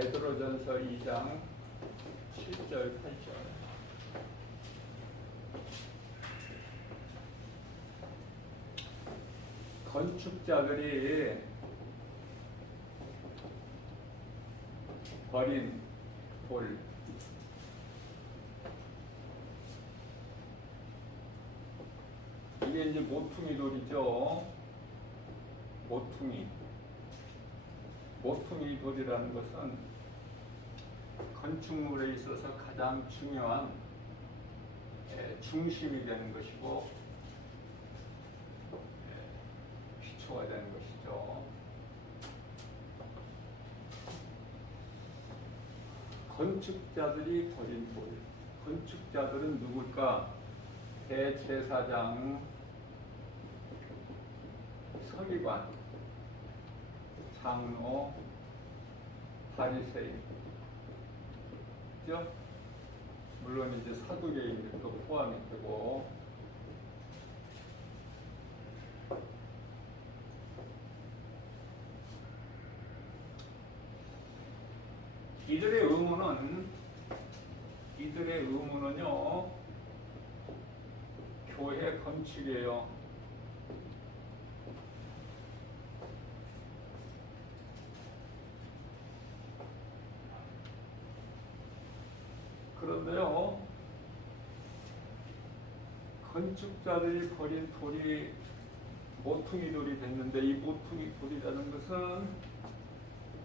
베드로전서 2장 7절 8절. 건축자들이 버린 돌, 이게 이제 모퉁이 돌이죠. 모퉁이 돌이라는 것은 건축물에 있어서 가장 중요한 중심이 되는 것이고 기초가 되는 것이죠. 건축자들이 버린 돌. 건축자들은 누굴까? 대제사장, 서기관, 장로, 바리새인, 그죠? 물론 이제 사두개인들도 포함이 되고, 이들의 의무는요, 교회 건축이에요. 그런데요, 건축자들이 버린 돌이 모퉁이 돌이 됐는데, 이 모퉁이 돌이라는 것은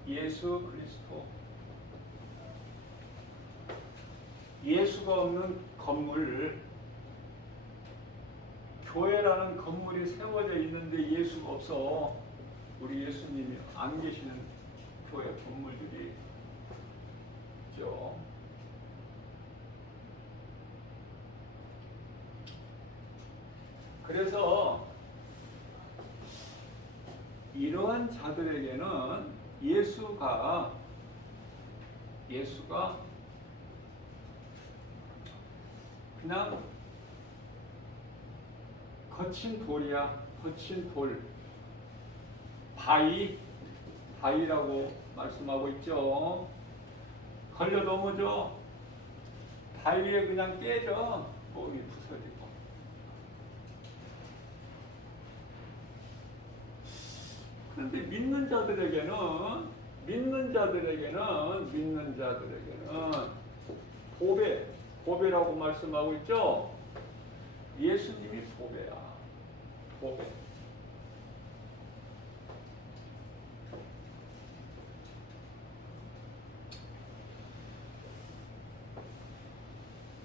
예수 그리스도, 예수가 없는 건물, 교회라는 건물이 세워져 있는데 예수가 없어. 우리 예수님이 안 계시는 교회 건물들이 있죠. 그래서 이러한 자들에게는 예수가 그냥 거친 돌이야. 거친 돌. 바위라고 말씀하고 있죠. 걸려 넘어져. 바위에 그냥 깨져. 몸이 부서지고. 그런데 믿는 자들에게는 보배라고 말씀하고 있죠. 예수님이 보배야. 보배.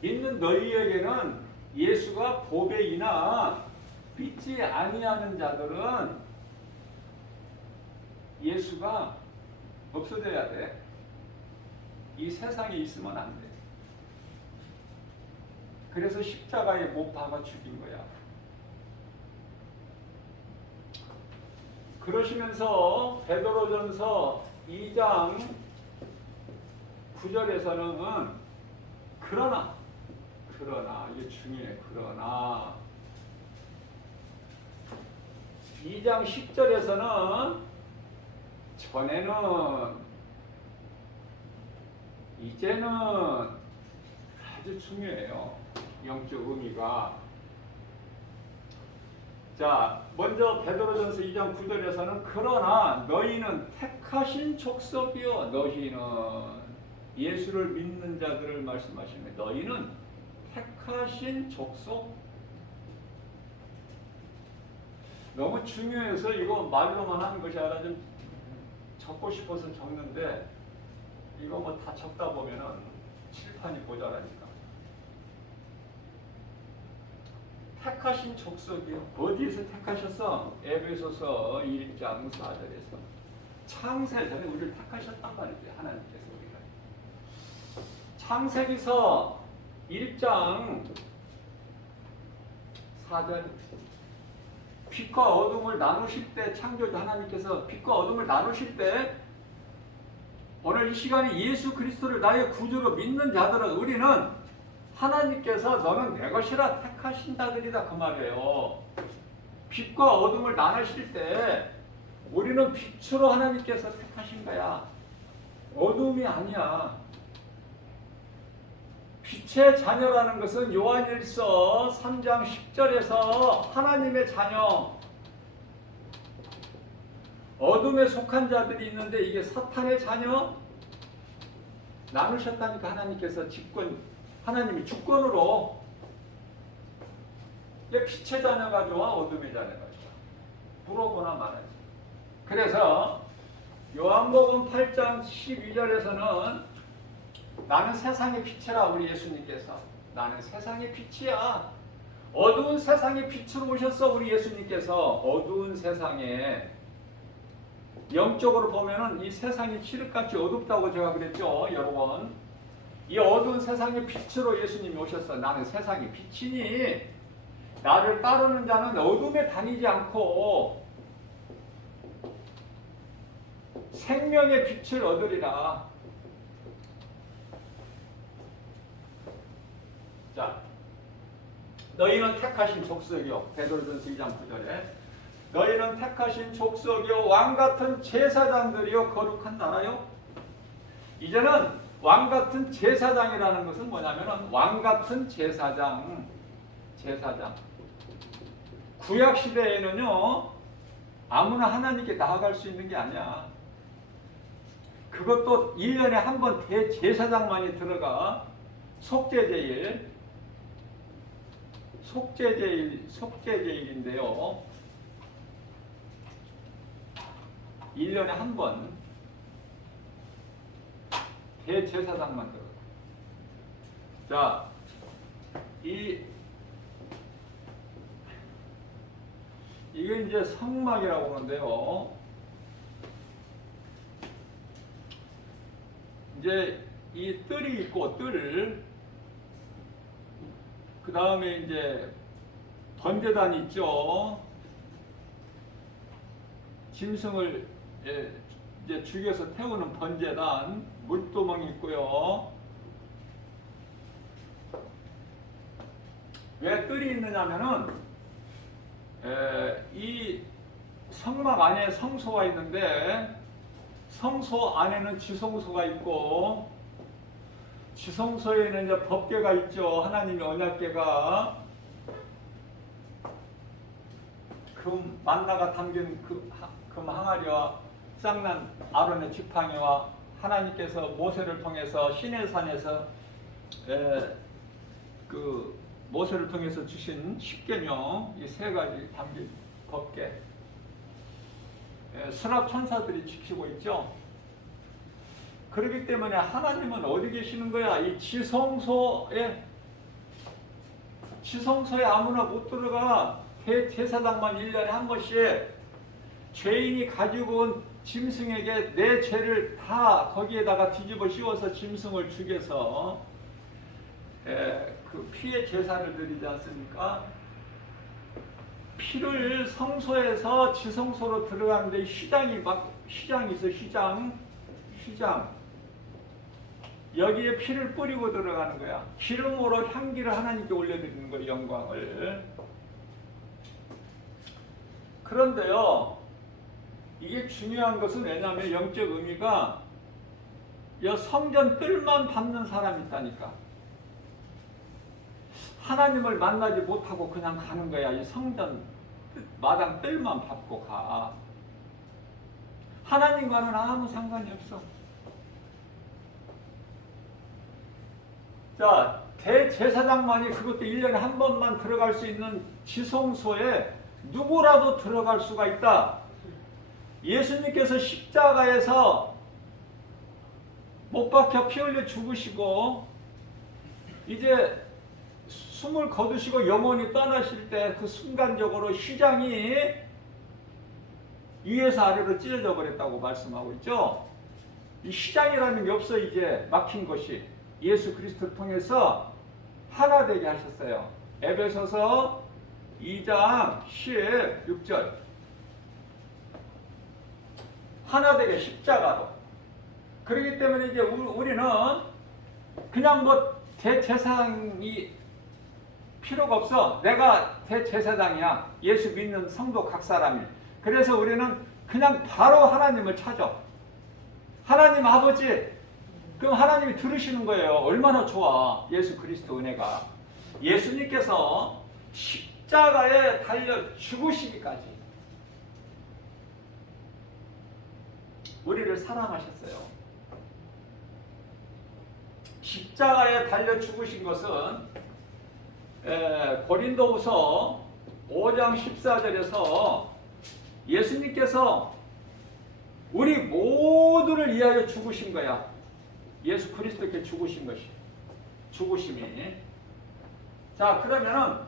믿는 너희에게는 예수가 보배이나 믿지 아니하는 자들은 예수가 없어져야 돼. 이 세상에 있으면 안 돼. 그래서 십자가에 못 박아 죽인 거야. 그러시면서 베드로전서 2장 9절에서는 그러나 이게 중요해. 그러나 2장 10절에서는 전에는 이제는 아주 중요해요. 영적 의미가. 자, 먼저 베드로전서 2장 9절에서는 그러나 너희는 택하신 족속이요. 너희는 예수를 믿는 자들을 말씀하시는 거예요. 너희는 택하신 족속. 너무 중요해서 이거 말로만 하는 것이 아니라 좀 적고 싶어서 적는데 이거 뭐 다 적다 보면은 칠판이 모자라니까. 택하신 족속이요. 어디에서 택하셨어? 에베소서 1장 4절에서. 창세 전에 우리를 택하셨단 말이죠. 하나님께서 우리가. 창세기서 1장 4절. 빛과 어둠을 나누실 때, 창조주 하나님께서 빛과 어둠을 나누실 때, 오늘 이 시간에 예수 그리스도를 나의 구주로 믿는 자들은 우리는 하나님께서 너는 내 것이라 택하신 자들이다 그 말이에요. 빛과 어둠을 나누실 때 우리는 빛으로 하나님께서 택하신 거야. 어둠이 아니야. 빛의 자녀라는 것은 요한일서 3장 10절에서 하나님의 자녀, 어둠에 속한 자들이 있는데 이게 사탄의 자녀? 나누셨다니까 하나님께서 하나님이 주권으로 빛의 자녀가 좋아, 어둠의 자녀가 좋아. 물어보나 말하지. 그래서 요한복음 8장 12절에서는 나는 세상의 빛이라, 우리 예수님께서. 나는 세상의 빛이야. 어두운 세상의 빛으로 오셨어, 우리 예수님께서. 어두운 세상에, 영적으로 보면은 이 세상이 칠흑같이 어둡다고 제가 그랬죠, 여러 번. 이 어두운 세상의 빛으로 예수님이 오셨어. 나는 세상의 빛이니 나를 따르는 자는 어둠에 다니지 않고 생명의 빛을 얻으리라. 자, 너희는 택하신 족속이요. 베드로전서 2장 9절에 너희는 택하신 족속이요 왕같은 제사장들이요 거룩한 나라요. 이제는 왕같은 제사장이라는 것은 뭐냐면은 왕같은 제사장. 구약 시대에는요 아무나 하나님께 나아갈 수 있는 게 아니야. 그것도 1년에 한 번 대제사장만이 들어가. 속죄제일인데요. 1년에 한 번 대제사장만 들어가. 자, 이게 이제 성막이라고 하는데요. 이제 이 뜰이 있고 그 다음에 이제 번제단이 있죠. 짐승을 이제 죽여서 태우는 번제단, 물두멍이 있고요. 왜 뜰이 있느냐면은 이 성막 안에 성소가 있는데 성소 안에는 지성소가 있고 지성소에는 이제 법궤가 있죠. 하나님의 언약궤가 금 만나가 담긴 금 항아리와 쌍난 아론의 지팡이와 하나님께서 모세를 통해서 시내산에서 그 모세를 통해서 주신 십계명, 이 세 가지 담긴 법궤, 수납 천사들이 지키고 있죠. 그렇기 때문에 하나님은 어디 계시는 거야? 이 지성소에 아무나 못 들어가. 대제사장만 1년에 한 번씩 죄인이 가지고 온 짐승에게 내 죄를 다 거기에다가 뒤집어 씌워서 짐승을 죽여서 그 피의 제사를 드리지 않습니까? 피를 성소에서 지성소로 들어가는데 시장이 있어. 시장. 여기에 피를 뿌리고 들어가는 거야. 기름으로 향기를 하나님께 올려드리는 거예요, 영광을. 그런데요, 이게 중요한 것은 왜냐하면 영적 의미가 이 성전 뜰만 밟는 사람이 있다니까. 하나님을 만나지 못하고 그냥 가는 거야. 이 성전 마당 뜰만 밟고 가. 하나님과는 아무 상관이 없어. 자, 대제사장만이 그것도 1년에 한 번만 들어갈 수 있는 지성소에 누구라도 들어갈 수가 있다. 예수님께서 십자가에서 못 박혀 피 흘려 죽으시고 이제 숨을 거두시고 영원히 떠나실 때 그 순간적으로 시장이 위에서 아래로 찢어져 버렸다고 말씀하고 있죠. 이 시장이라는 게 없어. 이제 막힌 것이 예수 그리스도를 통해서 하나 되게 하셨어요. 에베소서 2장 16절. 하나 되게 십자가로. 그렇기 때문에 이제 우리는 그냥 뭐 대제사장이 필요가 없어. 내가 대제사장이야. 예수 믿는 성도 각 사람이. 그래서 우리는 그냥 바로 하나님을 찾아. 하나님 아버지. 그럼 하나님이 들으시는 거예요. 얼마나 좋아. 예수 그리스도 은혜가. 예수님께서 십자가에 달려 죽으시기까지 우리를 사랑하셨어요. 십자가에 달려 죽으신 것은 고린도후서 5장 14절에서 예수님께서 우리 모두를 위하여 죽으신 거야. 예수 그리스도께 죽으신 것이. 죽으심이. 자, 그러면은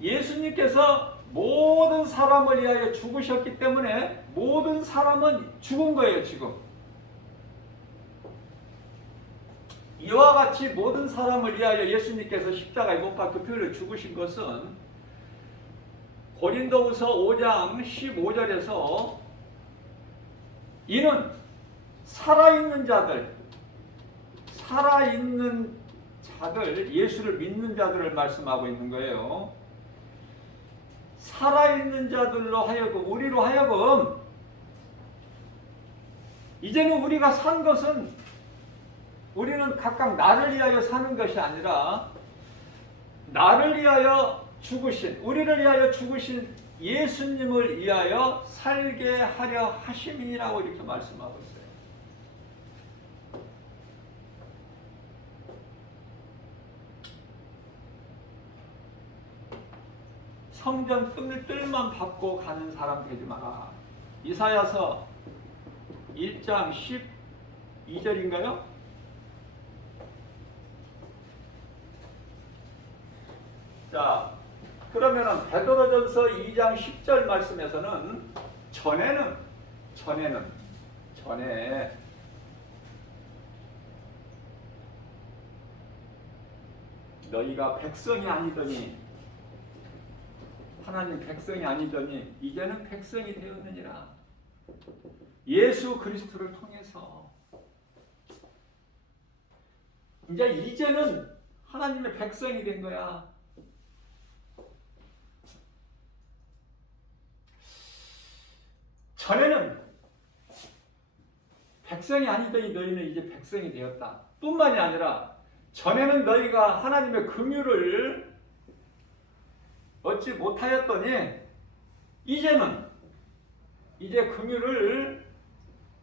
예수님께서 모든 사람을 위하여 죽으셨기 때문에 모든 사람은 죽은 거예요, 지금. 이와 같이 모든 사람을 위하여 예수님께서 십자가에 못 박혀 피를 죽으신 것은 고린도후서 5장 15절에서 이는 살아있는 자들, 예수를 믿는 자들을 말씀하고 있는 거예요. 살아있는 자들로 하여금, 우리로 하여금, 이제는 우리가 산 것은 우리는 각각 나를 위하여 사는 것이 아니라 나를 위하여 죽으신, 우리를 위하여 죽으신 예수님을 위하여 살게 하려 하심이라고 이렇게 말씀하고 있어요. 성전 뜰만 밟고 가는 사람 되지 마라. 이사야서 1장 12절인가요? 자, 그러면은 베드로전서 2장 10절 말씀에서는 전에 너희가 백성이 아니더니, 하나님 백성이 아니더니 이제는 백성이 되었느니라. 예수 그리스도를 통해서 이제는 하나님의 백성이 된 거야. 전에는 백성이 아니더니 너희는 이제 백성이 되었다. 뿐만이 아니라 전에는 너희가 하나님의 긍휼을 얻지 못하였더니 이제 긍휼을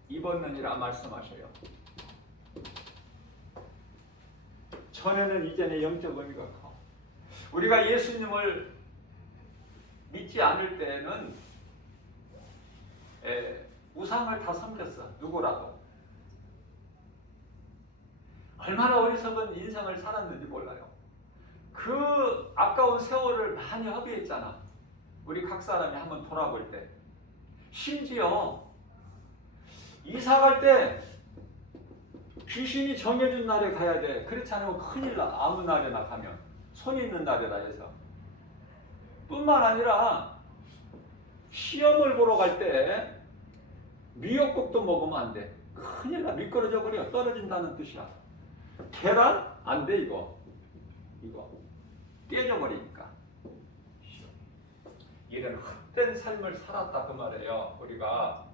입었느니라 말씀하셔요. 전에는 이전의 영적 의미가 커. 우리가 예수님을 믿지 않을 때는 우상을 다 섬겼어. 누구라도. 얼마나 어리석은 인생을 살았는지 몰라요. 그 아까운 세월을 많이 허비했잖아. 우리 각 사람이 한번 돌아볼 때. 심지어 이사 갈 때 귀신이 정해준 날에 가야 돼. 그렇지 않으면 큰일 나. 아무 날에나 가면. 손 있는 날에나 해서. 뿐만 아니라 시험을 보러 갈 때 미역국도 먹으면 안 돼. 큰일 나. 미끄러져 버려. 떨어진다는 뜻이야. 계란? 안 돼, 이거. 깨져버리니까. 이런 헛된 삶을 살았다 그 말이에요. 우리가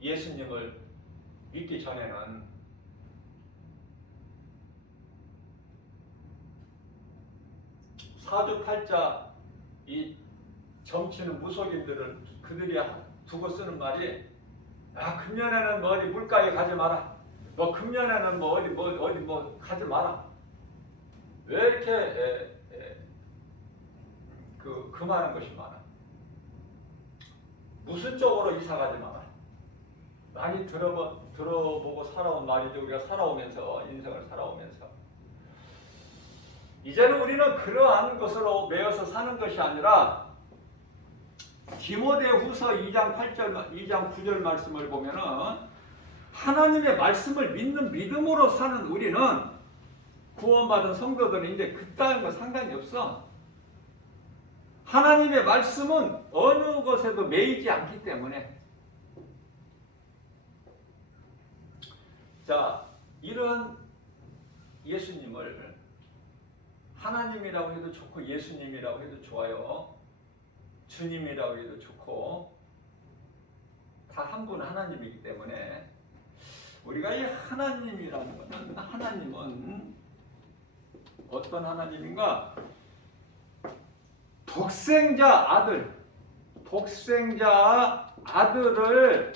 예수님을 믿기 전에는. 사주팔자 이 점치는 무속인들을 그들이 두고 쓰는 말이, 금년에는 뭐 어디 물가에 가지 마라. 뭐 금년에는 뭐 어디 가지 마라. 왜 이렇게 금하는 것이 많아? 무슨 쪽으로 이사 가지 마라. 많이 들어보고 살아온 말이죠. 우리가 살아오면서, 인생을 살아오면서. 이제는 우리는 그러한 것으로 매여서 사는 것이 아니라 디모데후서 2장 9절 말씀을 보면은 하나님의 말씀을 믿는 믿음으로 사는 우리는, 구원받은 성도들은 이제 그따윈 거 상관이 없어. 하나님의 말씀은 어느 것에도 매이지 않기 때문에. 자, 이런 예수님을 하나님이라고 해도 좋고 예수님이라고 해도 좋아요. 주님이라고 해도 좋고 다 한 분 하나님이기 때문에 우리가 이 하나님이라는 것은, 하나님은 어떤 하나님인가? 독생자 아들을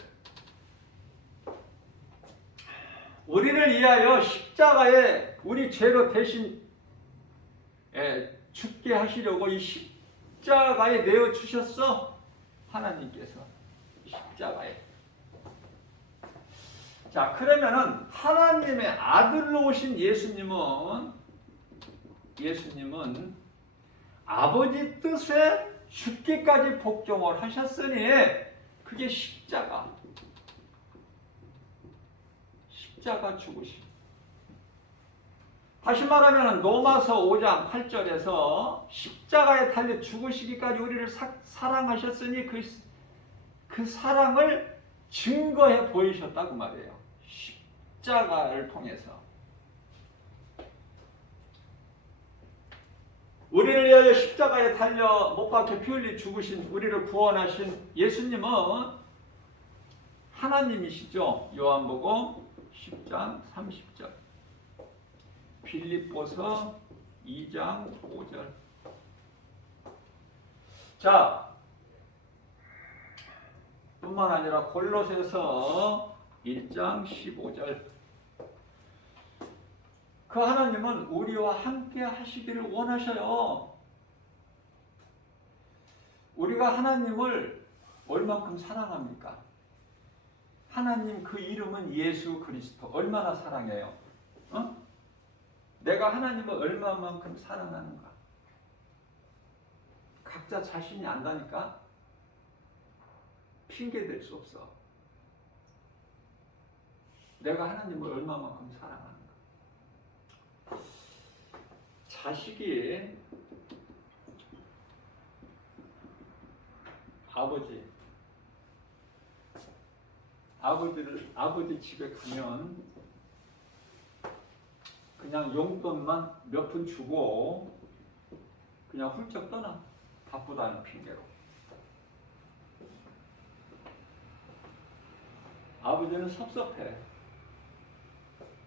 우리를 위하여 십자가에 우리 죄로 대신 죽게 하시려고 이 십자가에 내어 주셨어. 하나님께서 십자가에. 자, 그러면은 하나님의 아들로 오신 예수님은 아버지 뜻에 죽기까지 복종을 하셨으니 그게 십자가 죽으심. 다시 말하면 로마서 5장 8절에서 십자가에 달려 죽으시기까지 우리를 사랑하셨으니 그 사랑을 증거해 보이셨다고 말이에요. 십자가를 통해서. 우리를 위하여 십자가에 달려 못 박혀 피 흘려 죽으신 우리를 구원하신 예수님은 하나님이시죠. 요한복음 10장 30절, 빌립보서 2장 5절. 자, 뿐만 아니라 골로새서 1장 15절. 그 하나님은 우리와 함께 하시기를 원하셔요. 우리가 하나님을 얼만큼 사랑합니까? 하나님 그 이름은 예수 그리스도. 얼마나 사랑해요? 내가 하나님을 얼마만큼 사랑하는가? 각자 자신이 안다니까 핑계 댈 수 없어. 내가 하나님을 얼마만큼 사랑하는가? 자식이 아버지 집에 가면 그냥 용돈만 몇 푼 주고 그냥 훌쩍 떠나. 바쁘다는 핑계로. 아버지는 섭섭해.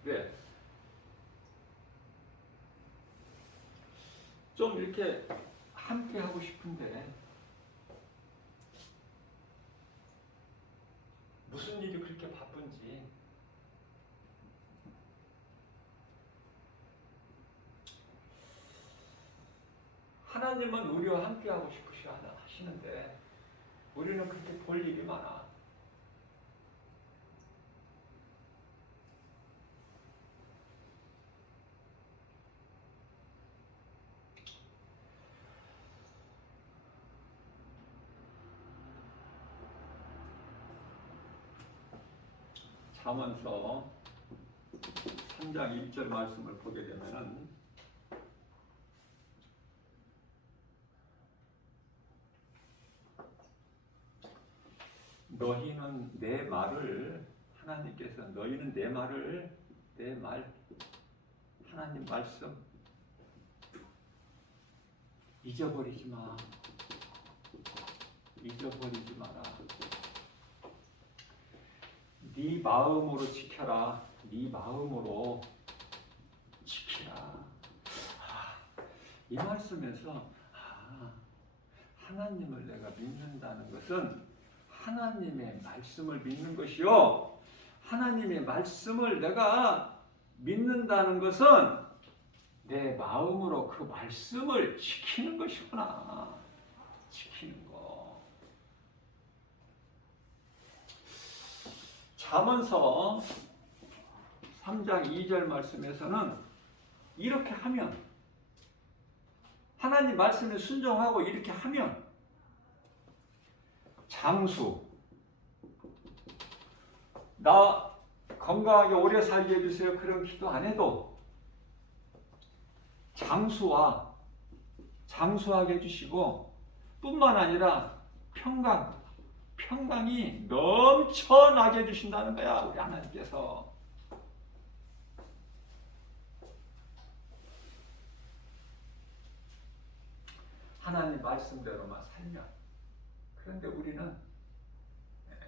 왜? 좀 이렇게 함께 하고 싶은데 무슨 일이 그렇게 바쁜지. 하나님은 우리와 함께 하고 싶으시 하시는데 우리는 그렇게 볼 일이 많아. 잠언서 3장 1절 말씀을 보게 되면은 너희는 내 말을, 하나님께서 너희는 내 말, 하나님 말씀 잊어버리지 마라. 네 마음으로 지켜라. 네 마음으로 지키라. 이 말씀에서 하나님을 내가 믿는다는 것은 하나님의 말씀을 믿는 것이요. 하나님의 말씀을 내가 믿는다는 것은 내 마음으로 그 말씀을 지키는 것이구나. 지키는 거. 잠언서 3장 2절 말씀에서는 이렇게 하면, 하나님 말씀에 순종하고 이렇게 하면, 장수, 나 건강하게 오래 살게 해주세요, 그런 기도 안 해도 장수하게 해주시고, 뿐만 아니라 평강이 넘쳐나게 해주신다는 거야, 우리 하나님께서. 하나님 말씀대로만 살면. 그런데 우리는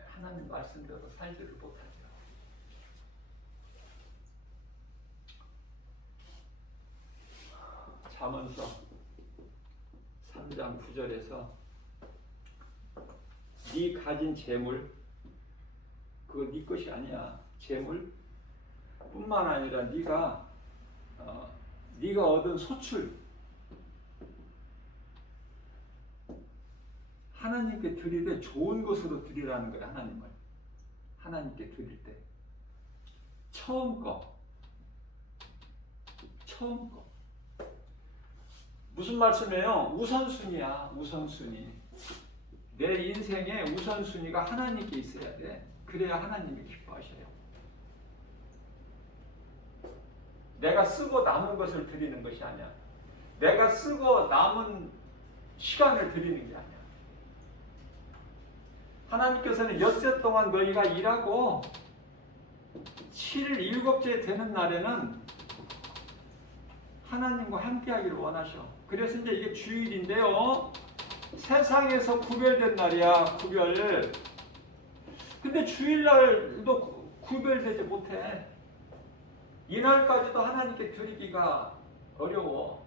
하나님 말씀대로 살지를 못하죠. 잠언서 3장 9절에서 네 가진 재물, 그거 네 것이 아니야. 재물 뿐만 아니라 네가 얻은 소출, 하나님께 드릴 때 좋은 것으로 드리라는 거야. 하나님께 드릴 때 처음 거 무슨 말씀이에요? 우선순위야. 우선순위. 내 인생의 우선순위가 하나님께 있어야 돼. 그래야 하나님이 기뻐하셔요. 내가 쓰고 남은 것을 드리는 것이 아니야. 내가 쓰고 남은 시간을 드리는 게 아니야. 하나님께서는 엿새 동안 너희가 일하고 7일 7째 되는 날에는 하나님과 함께하기를 원하셔. 그래서 이제 이게 주일인데요. 세상에서 구별된 날이야. 구별. 근데 주일날도 구별되지 못해. 이날까지도 하나님께 드리기가 어려워.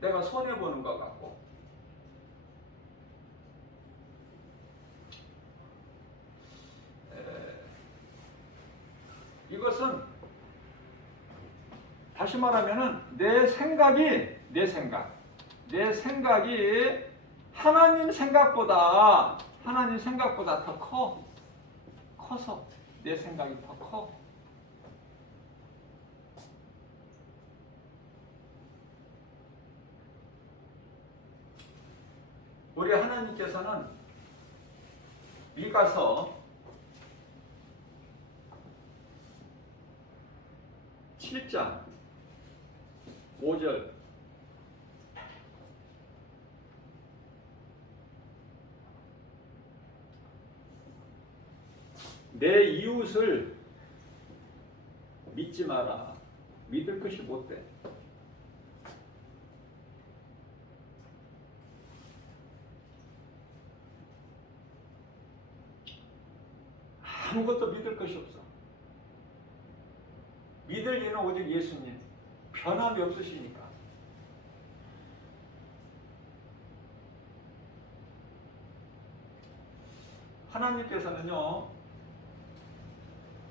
내가 손해보는 것 같고. 이것은 다시 말하면은 내 생각이 하나님 생각보다 더 커서 내 생각이 더 커. 우리 하나님께서는 미가서 7장 5절 내 이웃을 믿지 마라. 믿을 것이 못돼. 아무것도 믿을 것이 없어. 믿을 이는 오직 예수님. 변함이 없으시니까. 하나님께서는요,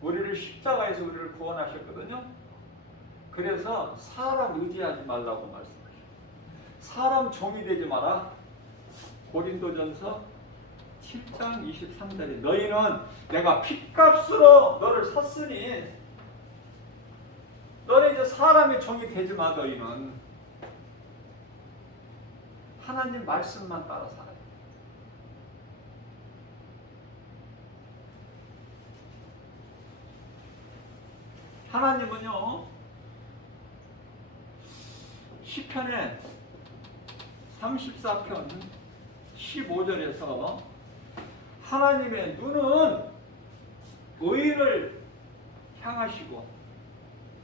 우리를 십자가에서 우리를 구원하셨거든요. 그래서 사람 의지하지 말라고 말씀하셔요. 사람 종이 되지 마라. 고린도전서 7장 23절에 너희는 내가 핏값으로 너를 샀으니 너는 이제 사람의 종이 되지 마. 너희는 하나님 말씀만 따라 살아요. 하나님은요, 시편의 34편 15절에서 하나님의 눈은 의인을 향하시고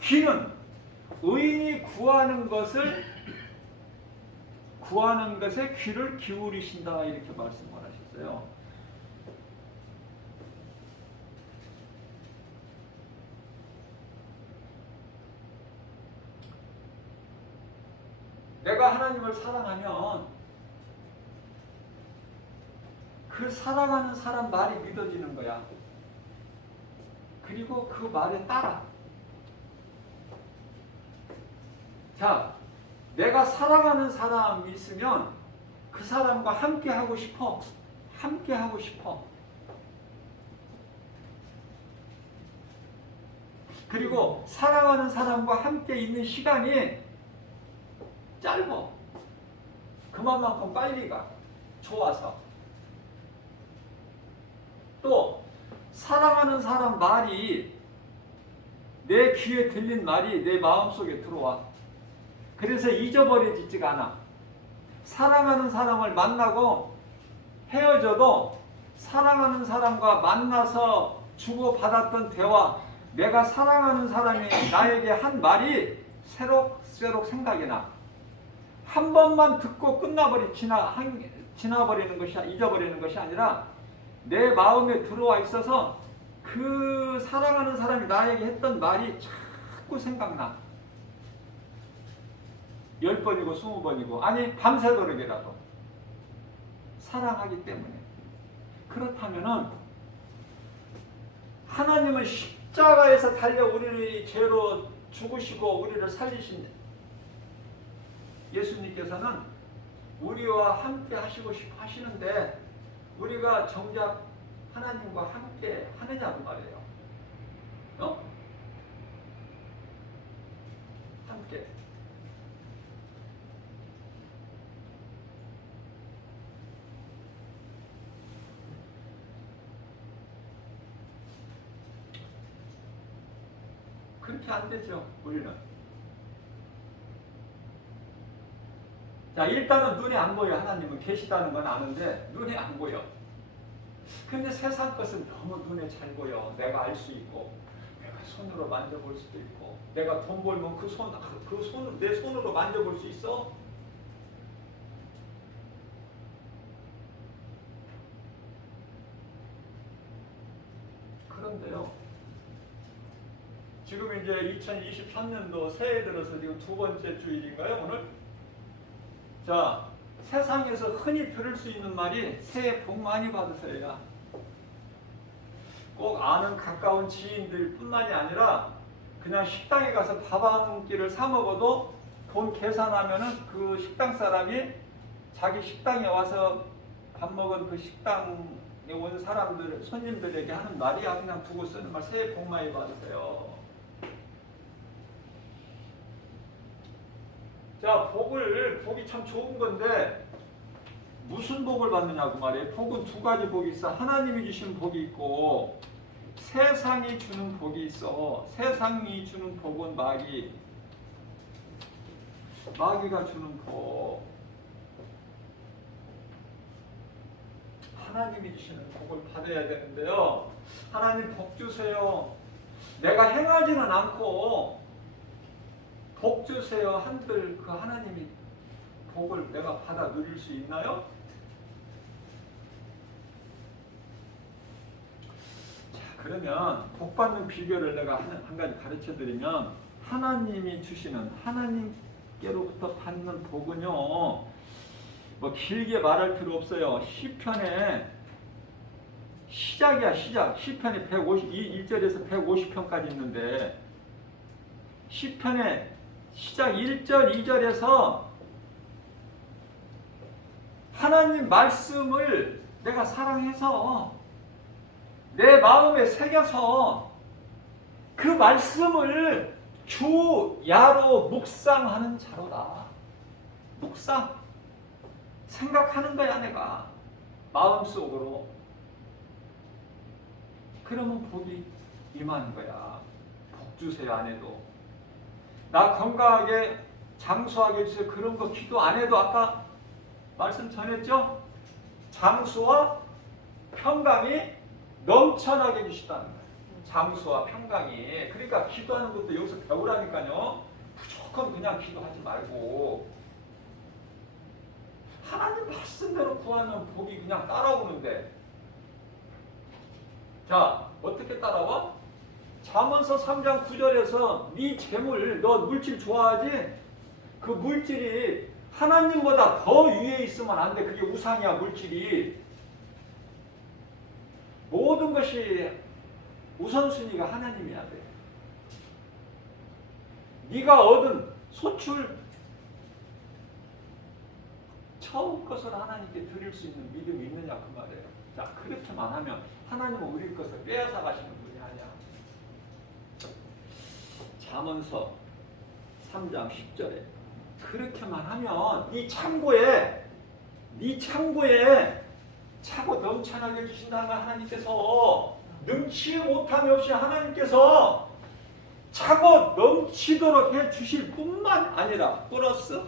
귀는 의인이 구하는 것에 귀를 기울이신다, 이렇게 말씀을 하셨어요. 내가 하나님을 사랑하면 그 사랑하는 사람 말이 믿어지는 거야. 그리고 그 말에 따라. 자, 내가 사랑하는 사람이 있으면 그 사람과 함께 하고 싶어. 함께 하고 싶어. 그리고 사랑하는 사람과 함께 있는 시간이 짧어. 그만큼 빨리 가. 좋아서. 또 사랑하는 사람 말이, 내 귀에 들린 말이 내 마음속에 들어와. 그래서 잊어버려지지가 않아. 사랑하는 사람을 만나고 헤어져도 사랑하는 사람과 만나서 주고받았던 대화, 내가 사랑하는 사람이 나에게 한 말이 새록새록 생각이 나. 한 번만 듣고 지나버리는 것이, 잊어버리는 것이 아니라 내 마음에 들어와 있어서 그 사랑하는 사람이 나에게 했던 말이 자꾸 생각나. 10번이고 20번이고 아니 밤새도록이라도 사랑하기 때문에. 그렇다면은 하나님은 십자가에서 달려 우리를 죄로 죽으시고 우리를 살리신 예수님께서는 우리와 함께 하시고 싶어 하시는데 우리가 정작 하나님과 함께 하느냐고 말이에요. 함께. 그렇게 안 되죠, 우리는. 자, 일단은 눈에 안 보여. 하나님은 계시다는 건 아는데 눈에 안 보여. 근데 세상 것은 너무 눈에 잘 보여. 내가 알 수 있고, 내가 손으로 만져볼 수도 있고, 내가 돈 벌면 그 손으로, 내 손으로 만져볼 수 있어? 그런데요, 지금 이제 2023년도 새해 들어서 지금 두 번째 주일인가요, 오늘? 자, 세상에서 흔히 들을 수 있는 말이 새해 복 많이 받으세요. 꼭 아는 가까운 지인들 뿐만이 아니라 그냥 식당에 가서 밥 한 끼를 사 먹어도 돈 계산하면은 그 식당 사람이 자기 식당에 와서 밥 먹은 그 식당에 온 사람들, 손님들에게 하는 말이야. 그냥 두고 쓰는 말, 새해 복 많이 받으세요. 자, 복이 참 좋은 건데 무슨 복을 받느냐고 말이에요. 복은 두 가지 복이 있어. 하나님이 주신 복이 있고 세상이 주는 복이 있어. 세상이 주는 복은 마귀가 주는 복. 하나님이 주시는 복을 받아야 되는데요. 하나님 복 주세요. 내가 행하지는 않고 복 주세요 한들 그 하나님이 복을 내가 받아 누릴 수 있나요? 자, 그러면 복 받는 비결을 내가 한 가지 가르쳐 드리면 하나님이 주시는 하나님께로부터 받는 복은요, 뭐 길게 말할 필요 없어요. 시편에 시작이야, 시작. 시편이 1절에서 150편까지 있는데 시편에 시작 1절, 2절에서 하나님 말씀을 내가 사랑해서 내 마음에 새겨서 그 말씀을 주야로 묵상하는 자로다. 묵상. 생각하는 거야, 내가. 마음속으로. 그러면 복이 임하는 거야. 복 주세요 안 해도. 나 건강하게 장수하게 해주세요. 그런 거 기도 안 해도 아까 말씀 전했죠? 장수와 평강이 넘쳐나게 해주시다는 거예요. 장수와 평강이. 그러니까 기도하는 것도 여기서 배우라니까요. 무조건 그냥 기도하지 말고 하나님 말씀대로 구하면 복이 그냥 따라오는데, 자, 어떻게 따라와? 잠언서 3장 9절에서 네 재물, 너 물질 좋아하지? 그 물질이 하나님보다 더 위에 있으면 안 돼. 그게 우상이야, 물질이. 모든 것이 우선순위가 하나님이야 돼. 네가 얻은 소출 처음 것을 하나님께 드릴 수 있는 믿음이 있느냐 그 말이에요. 자, 그렇게만 하면 하나님은 우리 것을 빼앗아 가시는 분이 아니야. 잠언서 3장 10절에 그렇게만 하면 네 창고에 차고 넘쳐나게 해주신다는 하나님께서, 능치 못함이 없이 하나님께서 차고 넘치도록 해주실 뿐만 아니라 플러스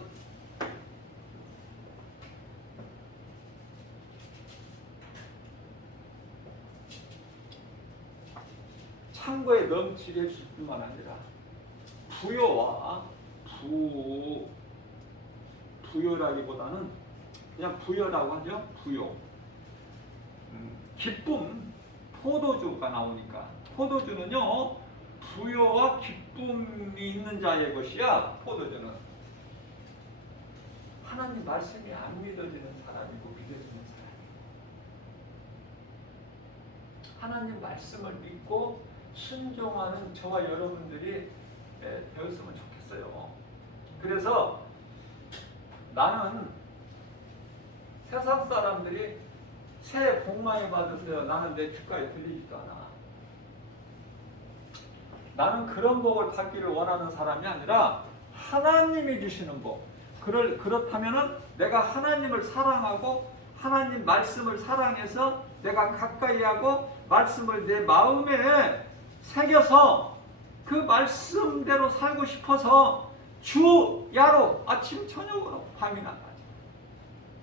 창고에 넘치게 해주실 뿐만 아니라 부여와 부여라기보다는 그냥 부여라고 하죠. 부여. 기쁨, 포도주가 나오니까 포도주는요 부여와 기쁨이 있는 자의 것이야. 포도주는 하나님 말씀이 안 믿어지는 사람이고 믿어지는 사람이고, 하나님 말씀을 믿고 순종하는 저와 여러분들이 되었으면 좋겠어요. 그래서 나는 세상 사람들이 새해 복 많이 받으세요, 나는 내 귓가에 들리지도 않아. 나는 그런 복을 받기를 원하는 사람이 아니라 하나님이 주시는 복. 그렇다면은 내가 하나님을 사랑하고 하나님 말씀을 사랑해서 내가 가까이 하고 말씀을 내 마음에 새겨서 그 말씀대로 살고 싶어서 주야로 아침 저녁으로 밤이나 낮에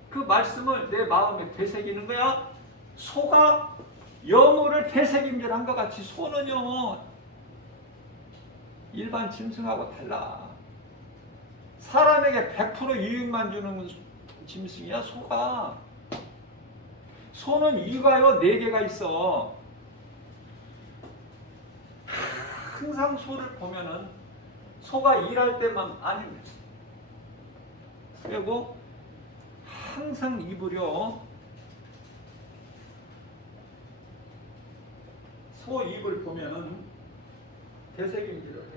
그 말씀을 내 마음에 되새기는 거야. 소가 여물을 되새김질한 것 같이 소는요 일반 짐승하고 달라. 사람에게 100% 이익만 주는 짐승이야 소가. 소는 이가요 4개가 있어. 항상 소를 보면은 소가 일할 때만 아닙니다. 그리고 항상 입으려 소 입을 보면은 되새김질을 해.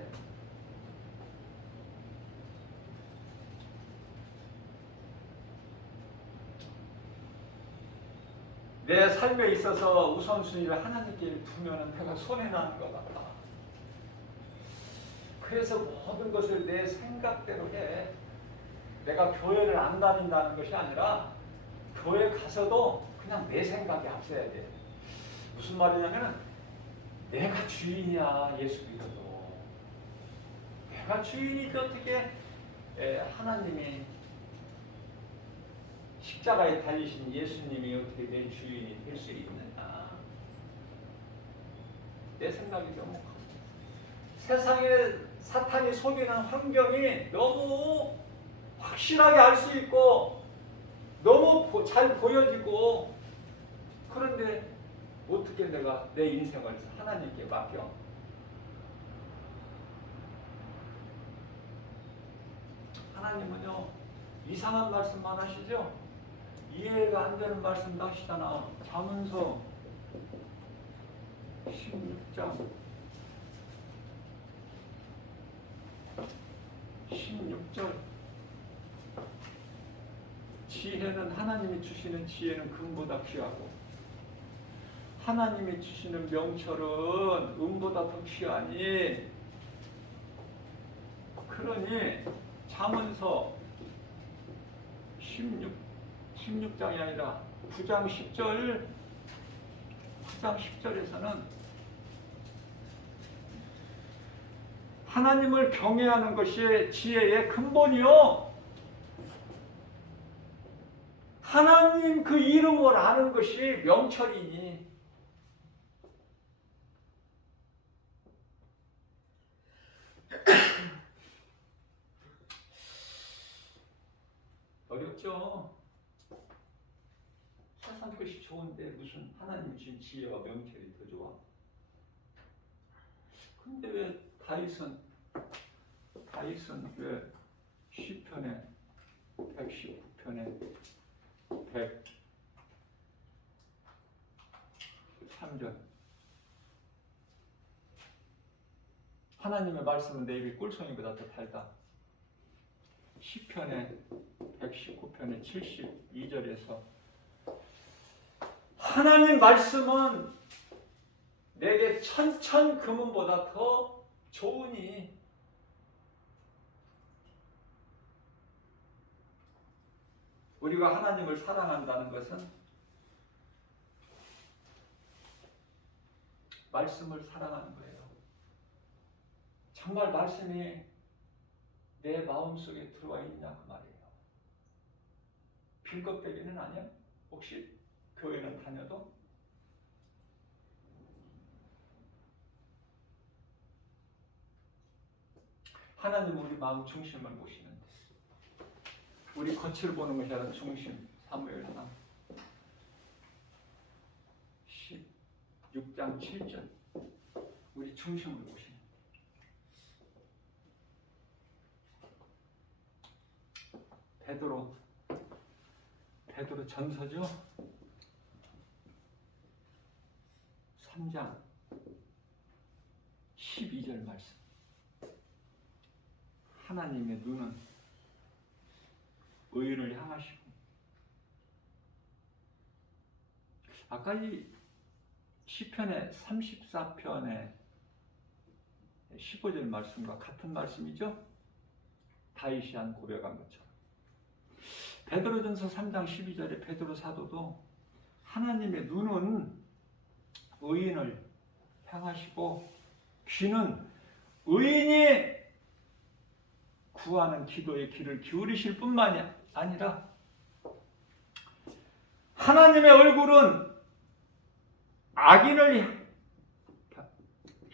내 삶에 있어서 우선순위를 하나님께 두면은 내가 손해나는 것 같다. 그래서 모든 것을 내 생각대로 해. 내가 교회를 안 다닌다는 것이 아니라 교회 가서도 그냥 내 생각이 앞서야 돼. 무슨 말이냐면은 내가 주인이야. 예수 믿어도 내가 주인이지 어떻게 하나님이 십자가에 달리신 예수님이 어떻게 내 주인이 될 수 있느냐. 내 생각이 너무 커. 세상에 사탄이 속이는 환경이 너무 확실하게 알 수 있고 너무 잘 보여지고, 그런데 어떻게 내가 내 인생을 하나님께 맡겨? 하나님은요 이상한 말씀만 하시죠? 이해가 안 되는 말씀도 하시잖아. 잠언서 16장 16절 지혜는 하나님이 주시는 지혜는 금보다 귀하고 하나님이 주시는 명철은 은보다 더 귀하니, 그러니 잠언서 16장이 아니라 9장 10절에서는 하나님을 경외하는 것이 지혜의 근본이요, 하나님 그 이름을 아는 것이 명철이니. 어렵죠? 세상 것이 좋은데 무슨 하나님 주신 지혜와 명철이 더 좋아? 근데 왜 다윗은 왜 시편에 119편에 103절 하나님의 말씀은 내 입이 꿀송이보다 더 달다. 시편에 119편에 72절에서 하나님 말씀은 내게 천천 금은보다 더 좋으니, 우리가 하나님을 사랑한다는 것은 말씀을 사랑하는 거예요. 정말 말씀이 내 마음속에 들어와 있냐 그 말이에요. 빌것대기는 아니야? 혹시 교회는 다녀도? 하나님은 우리 마음 중심을 보시는데 우리 겉을 보는 것이 아니라 중심. 사무엘상 16장 7절 우리 중심을 보시는. 베드로 베드로 전서죠. 3장 12절 말씀. 하나님의 눈은 의인을 향하시고, 아까 이 시편의 34편의 15절 말씀과 같은 말씀이죠. 다윗이 한 고백한 것처럼 베드로전서 3장 12절에 베드로 사도도 하나님의 눈은 의인을 향하시고 귀는 의인이 구하는 기도의 귀를 기울이실 뿐만이 아니라 하나님의 얼굴은 악인을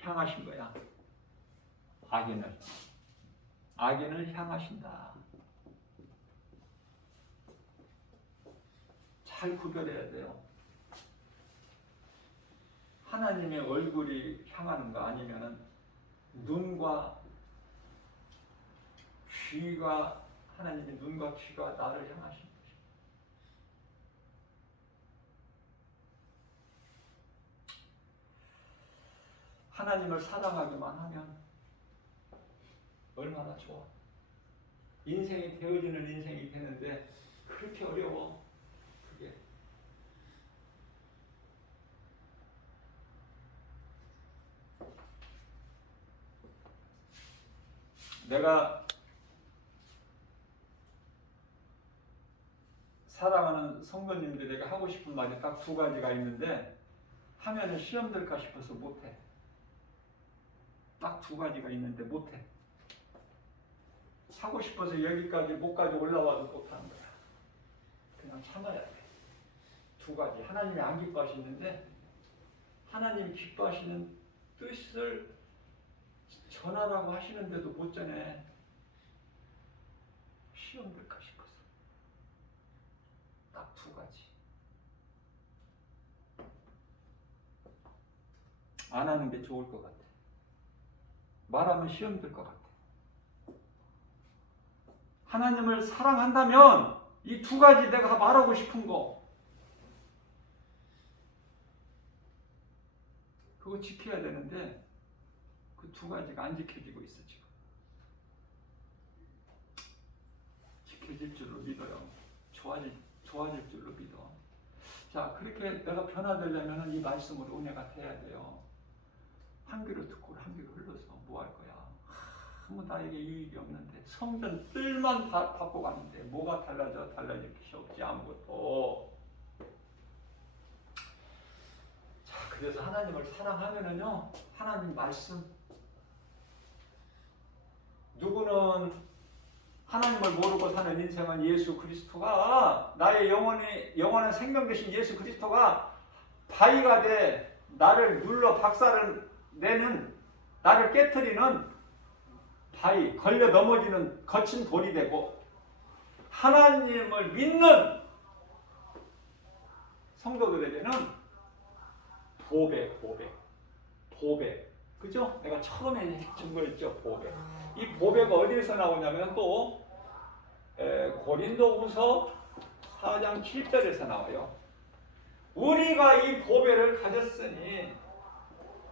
향하신 거야. 악인을 향하신다. 잘 구별해야 돼요. 하나님의 얼굴이 향하는가 아니면은 눈과 귀가, 하나님의 눈과 귀가 나를 향하신 것입니다. 하나님을 사랑하기만 하면 얼마나 좋아. 인생이 되어지는 인생이 되는데 그렇게 어려워. 그게. 내가 사랑하는 성도님들에게 하고 싶은 말이 딱 두 가지가 있는데 하면은 시험 들까 싶어서 못해. 딱 두 가지가 있는데 못해. 하고 싶어서 여기까지 목까지 올라와도 못하는 거야. 그냥 참아야 돼. 두 가지. 하나님이 안 기뻐하시는데 하나님이 기뻐하시는 뜻을 전하라고 하시는데도 못 전해. 시험 들까 싶어서. 딱 두 가지. 안 하는 게 좋을 것 같아. 말하면 시험 들 것 같아. 하나님을 사랑한다면 이 두 가지 내가 말하고 싶은 거 그거 지켜야 되는데 그 두 가지가 안 지켜지고 있어 지금. 지켜질 줄로 믿어요. 좋아질 줄로 믿어. 자, 그렇게 내가 변화되려면 이 말씀으로 은혜가 돼야 돼요. 한 귀로 듣고 한 귀로 흘러서 뭐 할 거야? 아무 나에게 유익이 없는데 성전 뜰만 받고 가는데 뭐가 달라질 것이 없지. 아무것도. 자, 그래서 하나님을 사랑하면은요, 하나님 말씀, 누구는 하나님을 모르고 사는 인생은 예수 그리스도가, 나의 영원한 생명 되신 예수 그리스도가 바위가 돼 나를 눌러 박살을 내는, 나를 깨트리는 바위, 걸려 넘어지는 거친 돌이 되고, 하나님을 믿는 성도들에게는 보배. 그죠? 내가 처음에 증거했죠, 보배. 이 보배가 어디에서 나오냐면 또 고린도후서 4장 7절에서 나와요. 우리가 이 보배를 가졌으니,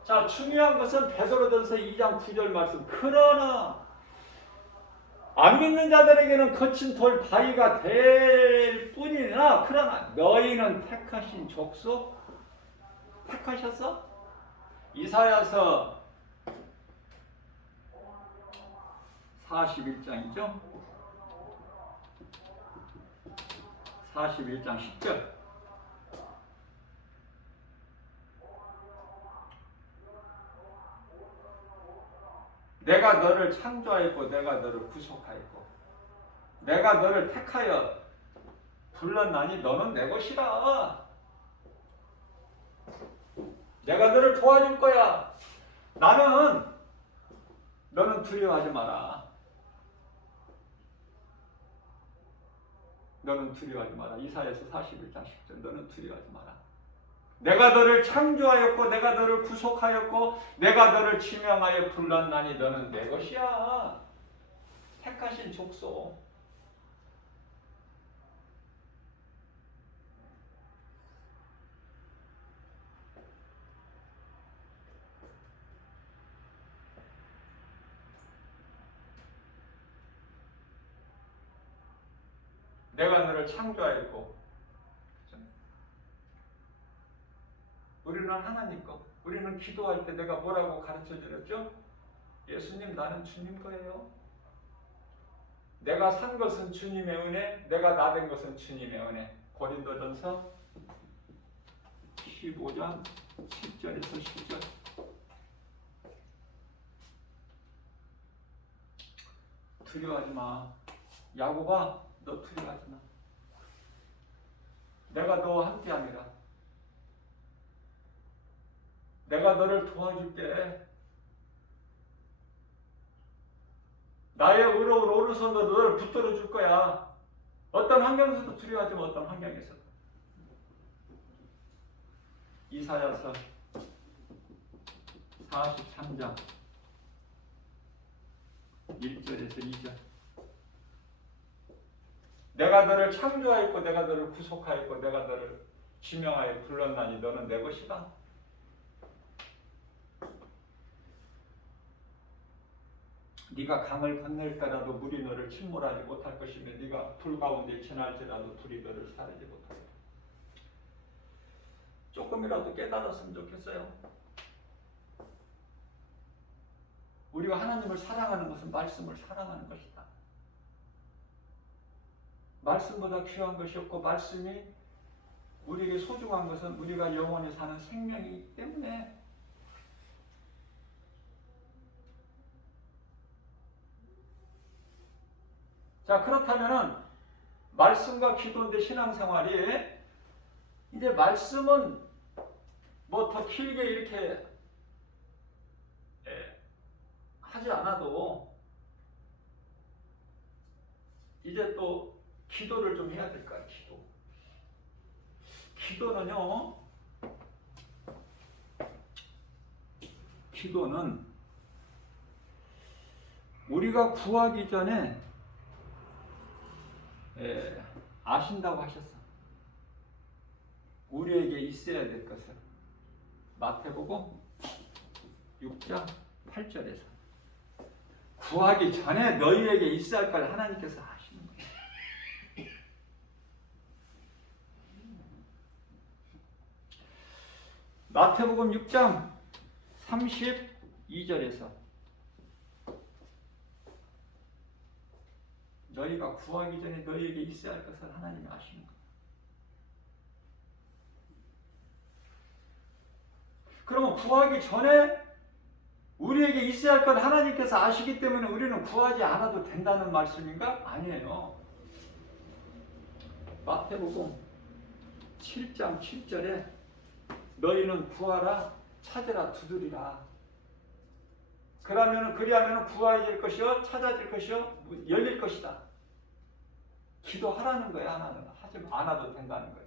자, 중요한 것은 베드로전서 2장 9절 말씀. 그러나 안 믿는 자들에게는 거친 돌 바위가 될 뿐이나, 그러나 너희는 택하신 족속, 택하셨어? 이사야서 41장이죠? 41장 10절. 내가 너를 창조하였고 내가 너를 구속하였고 내가 너를 택하여 불렀나니 너는 내 것이라. 내가 너를 도와줄 거야. 너는 두려워하지 마라. 너는 두려워하지 마라. 이사야서 41장 10절. 너는 두려워하지 마라. 내가 너를 창조하였고 내가 너를 구속하였고 내가 너를 지명하여 불렀나니 너는 내 것이야. 택하신 족속. 내가 너를 창조하였고. 우리는 하나님 거. 우리는 기도할 때 내가 뭐라고 가르쳐 드렸죠? 예수님, 나는 주님 거예요. 내가 산 것은 주님의 은혜, 내가 나 된 것은 주님의 은혜. 고린도전서 15장 10절에서 10절. 두려워하지 마. 야곱아, 너 두려워하지 마. 내가 너와 함께함이라. 내가 너를 도와줄게. 나의 의로운 오른손으로 너를 붙들어 줄 거야. 어떤 환경에서도 두려워하지 마. 어떤 환경에서도. 이사야서 43장 1절에서 2절. 내가 너를 창조하였고 내가 너를 구속하였고 내가 너를 지명하여 불렀나니 너는 내 것이다. 네가 강을 건널까라도 물이 너를 침몰하지 못할 것이며 네가 불 가운데 지날지라도 불이 너를 사르지 못하리라. 조금이라도 깨달았으면 좋겠어요. 우리가 하나님을 사랑하는 것은 말씀을 사랑하는 것이다. 말씀보다 귀한 것이 없고 말씀이 우리에게 소중한 것은 우리가 영원히 사는 생명이기 때문에 자, 그렇다면은 말씀과 기도인데 신앙생활이 이제 말씀은 뭐 더 길게 이렇게 하지 않아도 이제 또 기도를 좀 해야 될까요? 기도는요, 기도는 우리가 구하기 전에 아신다고 하셨어. 우리에게 있어야 될 것을. 마태복음 6장 8절에서 구하기 전에 너희에게 있어야 할 걸 하나님께서 아시는 거예요. 마태복음 6장 32절에서 너희가 구하기 전에 너희에게 있어야 할 것을 하나님이 아시는 거예요. 그러면 구하기 전에 우리에게 있어야 할 것 하나님께서 아시기 때문에 우리는 구하지 않아도 된다는 말씀인가? 아니에요. 마태복음 7장 7절에 너희는 구하라, 찾으라, 두드리라. 그리하면 구하질 것이요, 찾아질 것이요, 열릴 것이다. 기도하라는 거야. 하지 않아도 된다는 거예요.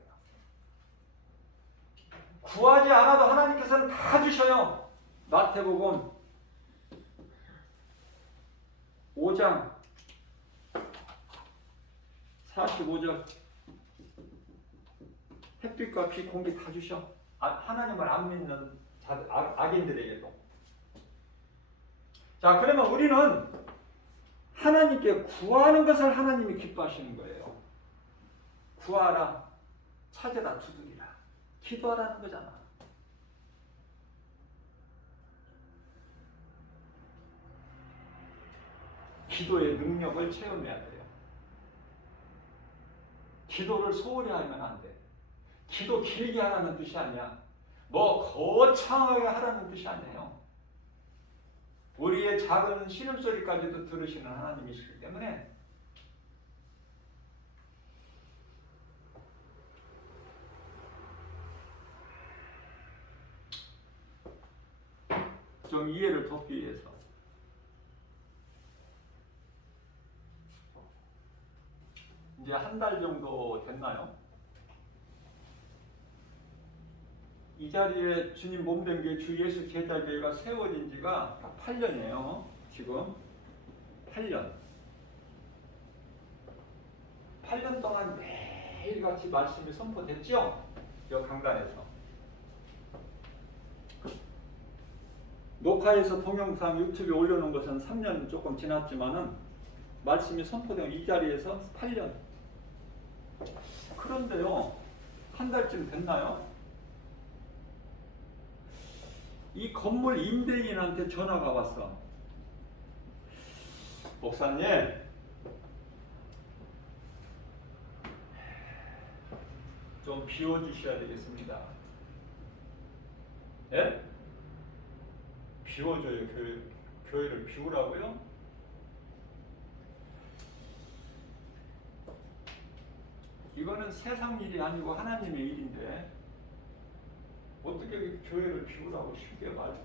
구하지 않아도 하나님께서는 다 주셔요. 마태복음 5장 45절. 햇빛과 비, 공기 다 주셔. 하나님을 안 믿는 악인들에게도. 자, 그러면 우리는 하나님께 구하는 것을 하나님이 기뻐하시는 거예요. 구하라, 찾으라, 두드리라. 기도하라는 거잖아. 기도의 능력을 체험해야 돼요. 기도를 소홀히 하면 안 돼. 기도 길게 하라는 뜻이 아니야. 뭐 거창하게 하라는 뜻이 아니에요. 우리의 작은 신음소리까지도 들으시는 하나님이시기 때문에 좀 이해를 돕기 위해서 이제 한 달 정도 됐나요? 이 자리에 주님 몸된 게 주 예수 제자교회가 세워진 지가 8년이에요. 지금 8년. 8년 동안 매일같이 말씀이 선포됐죠? 이 강단에서. 녹화해서 동영상 유튜브에 올려놓은 것은 3년 조금 지났지만은 말씀이 선포된 이 자리에서 8년. 그런데요, 한 달쯤 됐나요? 이 건물 임대인한테 전화가 왔어. 목사님, 좀 비워주셔야 되겠습니다. 예? 비워줘요. 교회를 비우라고요? 이거는 세상 일이 아니고 하나님의 일인데 어떻게 교회를 비우라고 쉽게 말할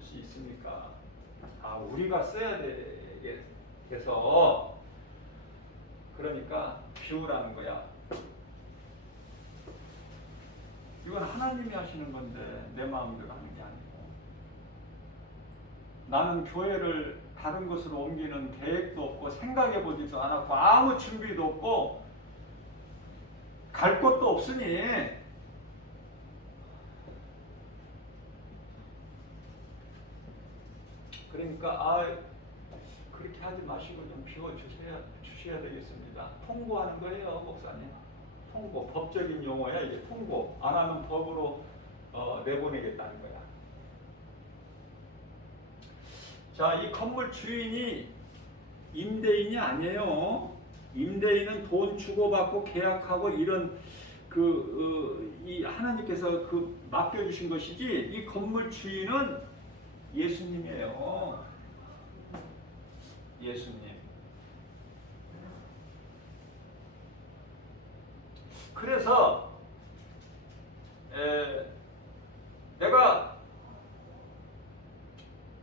수 있습니까? 아, 우리가 써야 되겠어. 그러니까 비우라는 거야. 이건 하나님이 하시는 건데 내 마음대로 하는 게 아니고, 나는 교회를 다른 곳으로 옮기는 계획도 없고 생각해 보지도 않았고 아무 준비도 없고 갈 곳도 없으니 그러니까 그렇게 하지 마시고 좀 비워주셔야 되겠습니다. 통보하는 거예요, 목사님. 통보, 법적인 용어야 이게. 통보 안 하면 법으로 내보내겠다는 거야. 자, 이 건물 주인이 임대인이 아니에요. 임대인은 돈 주고받고 계약하고 이런 이 하나님께서 맡겨주신 것이지, 이 건물 주인은 예수님이에요. 예수님. 그래서 내가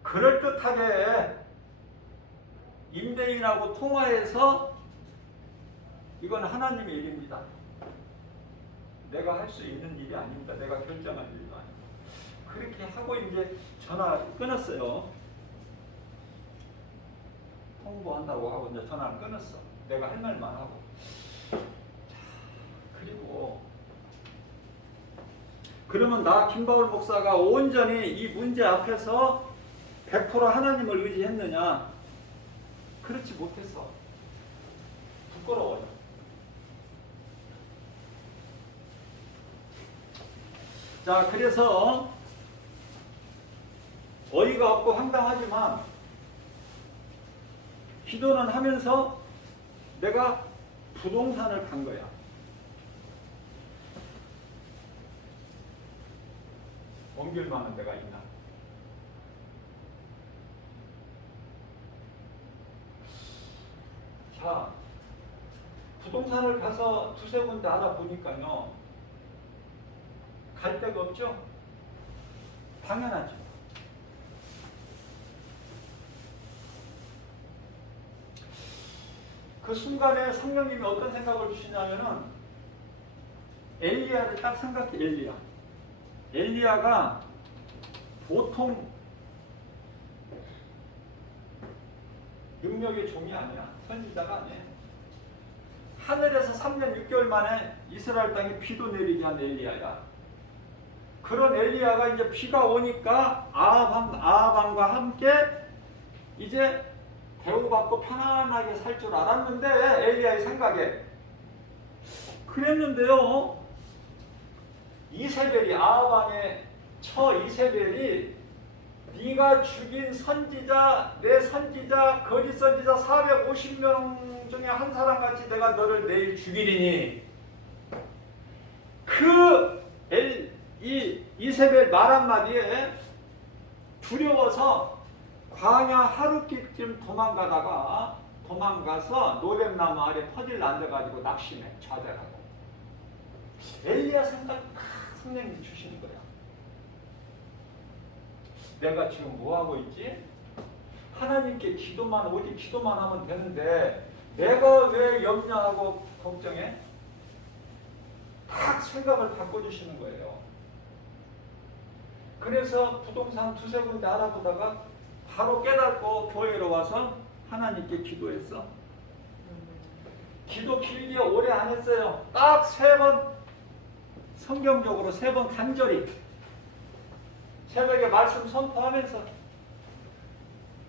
그럴듯하게 임대인하고 통화해서 이건 하나님의 일입니다. 내가 할 수 있는 일이 아닙니다. 내가 결정할 일도 아닙니다. 그렇게 하고 이제 전화 끊었어요. 통보한다고 하고 이제 전화를 끊었어. 내가 할 말만 하고. 자, 그리고 그러면 나 김바울 목사가 온전히 이 문제 앞에서 100% 하나님을 의지했느냐? 그렇지 못했어. 부끄러워요. 자, 그래서 어이가 없고 황당하지만 기도는 하면서 내가 부동산을 간 거야. 옮길 만한 데가 있나? 자, 부동산을 가서 두세 군데 알아보니까요, 갈 데가 없죠? 당연하죠. 그 순간에 성령님이 어떤 생각을 주시냐면은, 엘리야를 딱 생각해. 엘리야가 보통 능력의 종이 아니야. 선지자가 아니야. 하늘에서 3년 6개월 만에 이스라엘 땅에 비도 내리게 한 엘리야야. 그런 엘리야가 이제 비가 오니까 아합과 함께 이제 대우받고 편안하게 살 줄 알았는데, 엘리야의 생각에 그랬는데요, 이세벨이, 아합 왕의 처 이세벨이 네가 죽인 선지자, 내 선지자, 거짓 선지자 450명 중에 한 사람같이 내가 너를 내일 죽이리니, 이 이세벨 말 한마디에 두려워서 광야 하루키쯤 도망가서 노뎀나무 아래 퍼질 앉아가지고 낙심해, 좌절하고. 엘리야 생각 성령님이 주시는 거야. 내가 지금 뭐하고 있지? 하나님께 오직 기도만 하면 되는데 내가 왜 염려하고 걱정해? 딱 생각을 바꿔주시는 거예요. 그래서 부동산 두세 군데 알아보다가 바로 깨닫고 교회로 와서 하나님께 기도했어. 기도 길게 오래 안 했어요. 딱 3번, 성경적으로 3번 간절히 새벽에 말씀 선포하면서,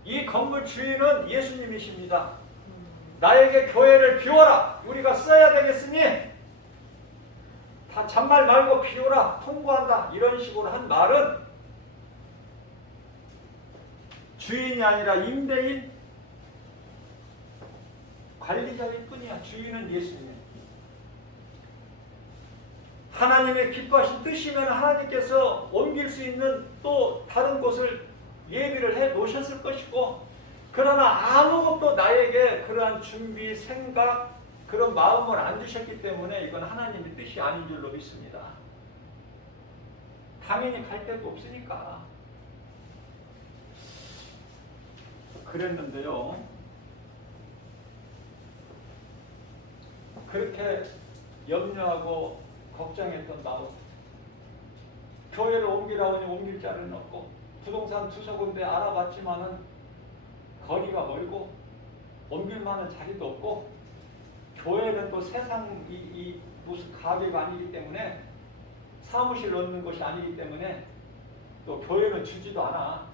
이 건물 주인은 예수님이십니다. 나에게 교회를 비워라. 우리가 써야 되겠으니 잔말 말고 비우라, 통보한다 이런 식으로 한 말은 주인이 아니라 임대인, 관리자일 뿐이야. 주인은 예수님이야. 하나님의 기뻐하신 뜻이면 하나님께서 옮길 수 있는 또 다른 곳을 예비를 해 놓으셨을 것이고, 그러나 아무것도 나에게 그러한 준비, 생각, 그런 마음을 안 주셨기 때문에 이건 하나님의 뜻이 아닌 줄로 믿습니다. 당연히 갈 데도 없으니까. 그랬는데요, 그렇게 염려하고 걱정했던 마음, 교회를 옮기라 하니 옮길 자리는 없고, 부동산 두세 군데 알아봤지만은 거리가 멀고 옮길 만한 자리도 없고, 교회는 또 세상 무슨 가게가 아니기 때문에, 사무실 넣는 것이 아니기 때문에 또 교회는 주지도 않아.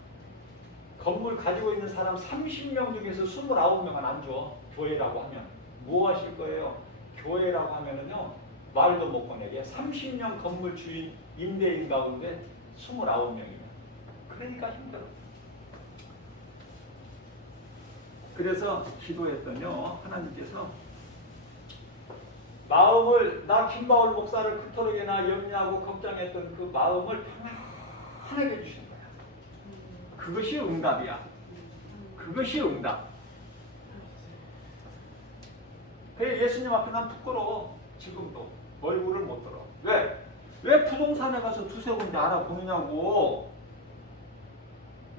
건물 가지고 있는 사람 30명 중에서 29명은 안 줘. 교회라고 하면 뭐 하실 거예요? 교회라고 하면은요, 말도 못 꺼내게 30년 건물 주인 임대인 가운데 29명이면 그러니까 힘들어. 그래서 기도했더니요, 하나님께서 마음을, 나 김바울 목사를 그토록이나 염려하고 걱정했던 그 마음을 편안하게 주신 거야. 그것이 응답이야. 그것이 응답. 그래, 예수님 앞에 난 부끄러워. 지금도 얼굴을 못 들어. 왜 부동산에 가서 두세 군데 알아보느냐고.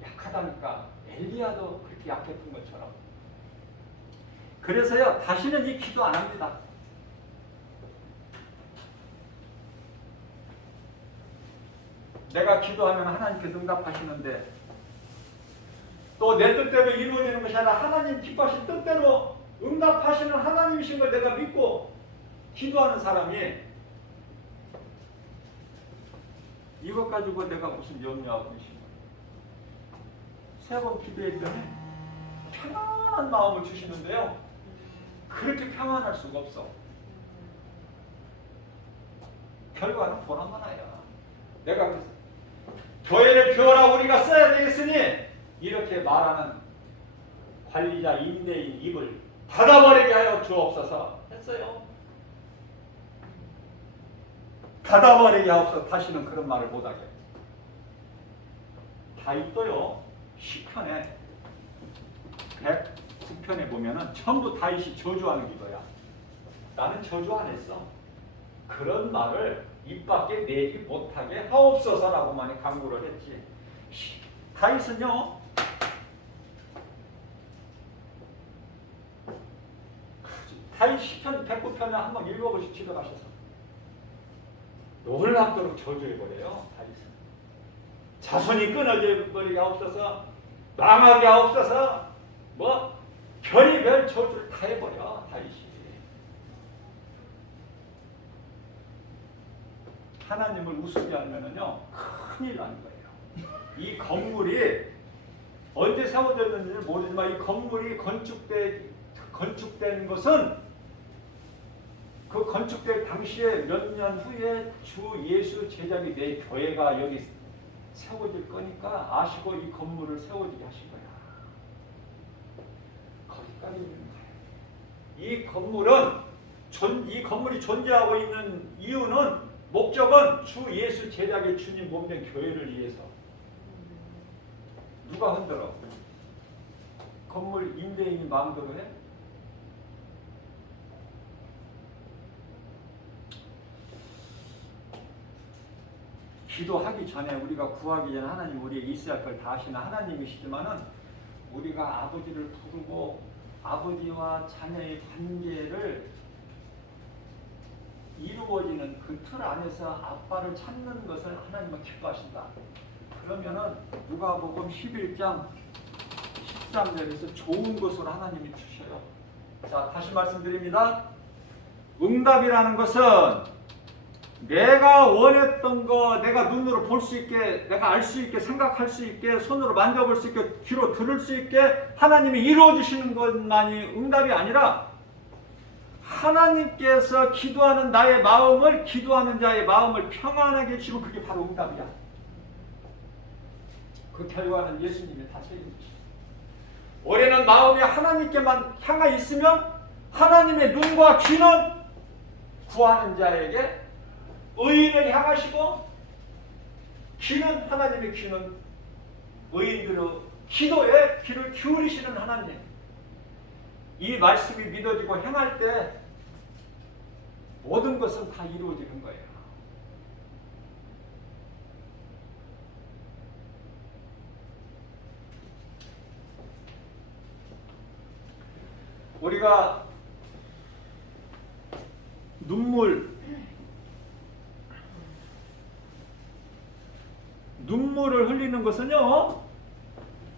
약하다니까. 엘리야도 그렇게 약했던 것처럼. 그래서요, 다시는 이 기도 안 합니다. 내가 기도하면 하나님께서 응답하시는데, 또 내 뜻대로 이루어지는 것이 아니라 하나님 기뻐하신 뜻대로 응답하시는 하나님이신 걸 내가 믿고 기도하는 사람이, 이것 가지고 내가 무슨 염려하고 있습니까? 3번 기도했더니 평안한 마음을 주시는데요, 그렇게 평안할 수가 없어. 결과는 보람 하나야. 내가 그래서 교회를 비워라, 우리가 써야 되겠으니 이렇게 말하는 관리자, 임대인 입을 닫아버리게 하여 주옵소서 했어요. 닫아버리게 하옵소서. 다시는 그런 말을 못하게. 다윗도요, 시편에 109편에 보면은 전부 다윗이 저주하는 기도야. 나는 저주 안 했어. 그런 말을 입 밖에 내지 못하게 하옵소서라고만 강구를 했지. 다윗은요, 다윗 시편 109편에 한번 읽어보시 지도하셔서 놀랍도록 저주해버려요. 다윗은 자손이 끊어져 버리게 하옵소서, 망하게 하옵소서, 뭐 별의별 저주를 다 해버려. 다윗이 하나님을 우습게 하면은요, 큰일 나는 거예요. 이 건물이 언제 세워졌는지 모르지만 이 건물이 건축된 것은 그 건축될 당시에 몇 년 후에 주 예수 제자리 내 교회가 여기 세워질 거니까 아시고 이 건물을 세워지게 하신 거야. 거기까지 있는 거예요. 이 건물이 존재하고 있는 이유는, 목적은 주 예수 제자리 주님 몸된 교회를 위해서. 누가 흔들어? 건물 임대인이 마음대로 해? 기도하기 전에, 우리가 구하기 전에 하나님 우리에게 있어야 할 걸 다 하시는 하나님이시지만은, 우리가 아버지를 부르고 아버지와 자녀의 관계를 이루어지는 그 틀 안에서 아빠를 찾는 것을 하나님은 기뻐하신다. 그러면은 누가복음 11장 13절에서 좋은 것으로 하나님이 주셔요. 자, 다시 말씀드립니다. 응답이라는 것은 내가 원했던 거, 내가 눈으로 볼 수 있게, 내가 알 수 있게, 생각할 수 있게, 손으로 만져볼 수 있게, 귀로 들을 수 있게 하나님이 이루어 주시는 것만이 응답이 아니라, 하나님께서 기도하는 나의 마음을, 기도하는 자의 마음을 평안하게 해주시고 그게 바로 응답이야. 그 결과는 예수님이 다 책임지시죠. 우리는 마음이 하나님께만 향해 있으면 하나님의 눈과 귀는 구하는 자에게 의인을 향하시고, 귀는, 하나님의 귀는 의인들의 기도에 귀를 기울이시는 하나님. 이 말씀이 믿어지고 행할 때 모든 것은 다 이루어지는 거예요. 우리가 눈물을 흘리는 것은요,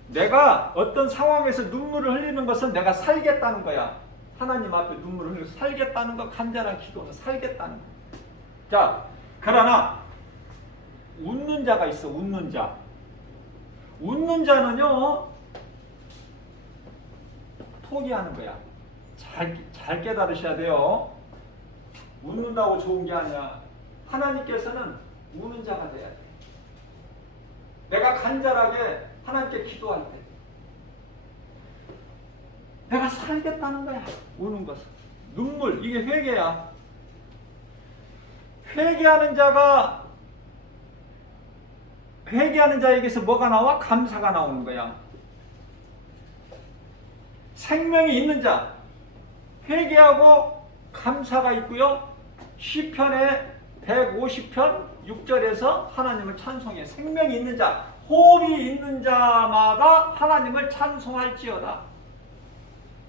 내가 어떤 상황에서 눈물을 흘리는 것은 내가 살겠다는 거야. 하나님 앞에 눈물을 흘리고 살겠다는 거, 간절한 기도는 살겠다는 거. 자, 그러나 웃는 자가 있어. 웃는 자. 웃는 자는요, 포기하는 거야. 잘 깨달으셔야 돼요. 웃는다고 좋은 게 아니야. 하나님께서는 우는 자가 돼야 돼. 내가 간절하게 하나님께 기도할 때 내가 살겠다는 거야. 우는 것은. 눈물, 이게 회개야. 회개하는 자에게서 뭐가 나와? 감사가 나오는 거야. 생명이 있는 자, 회개하고 감사가 있고요. 시편의 150편 6절에서 하나님을 찬송해. 생명이 있는 자, 호흡이 있는 자마다 하나님을 찬송할지어다.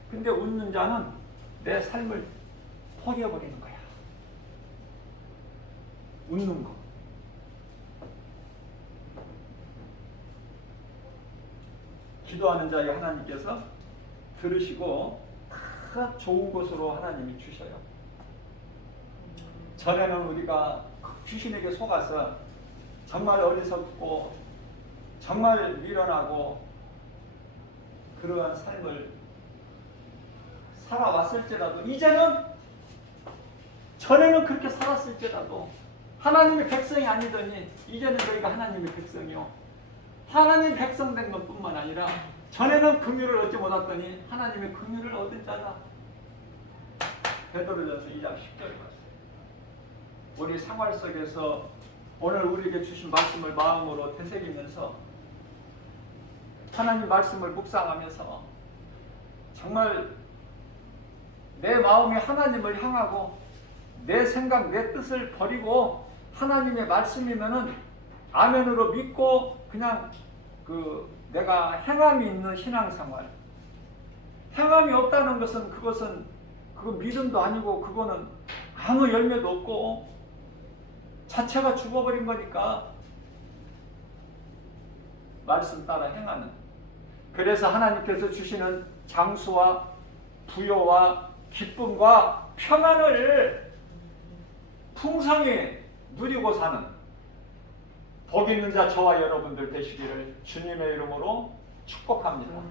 근데 웃는 자는 내 삶을 포기해버리는 거야. 웃는 거. 기도하는 자에 하나님께서 들으시고 다 좋은 것으로 하나님이 주셔요. 전에는 우리가 귀신에게 속아서 정말 어리석고 정말 미련하고 그러한 삶을 살아왔을지라도, 이제는, 전에는 그렇게 살았을지라도 하나님의 백성이 아니더니 이제는 저희가 하나님의 백성이요. 하나님 백성 된 것뿐만 아니라 전에는 긍휼을 얻지 못했더니 하나님의 긍휼을 얻은 자다. 베드로전서 2장 10절에 봤어요. 우리 생활 속에서 오늘 우리에게 주신 말씀을 마음으로 되새기면서 하나님 말씀을 묵상하면서 정말 내 마음이 하나님을 향하고 내 생각, 내 뜻을 버리고 하나님의 말씀이면은 아멘으로 믿고 그냥 내가 행함이 있는 신앙생활. 행함이 없다는 것은 그거 믿음도 아니고 그거는 아무 열매도 없고 자체가 죽어버린 거니까 말씀 따라 행하는. 그래서 하나님께서 주시는 장수와 부요와 기쁨과 평안을 풍성히 누리고 사는 복 있는 자 저와 여러분들 되시기를 주님의 이름으로 축복합니다.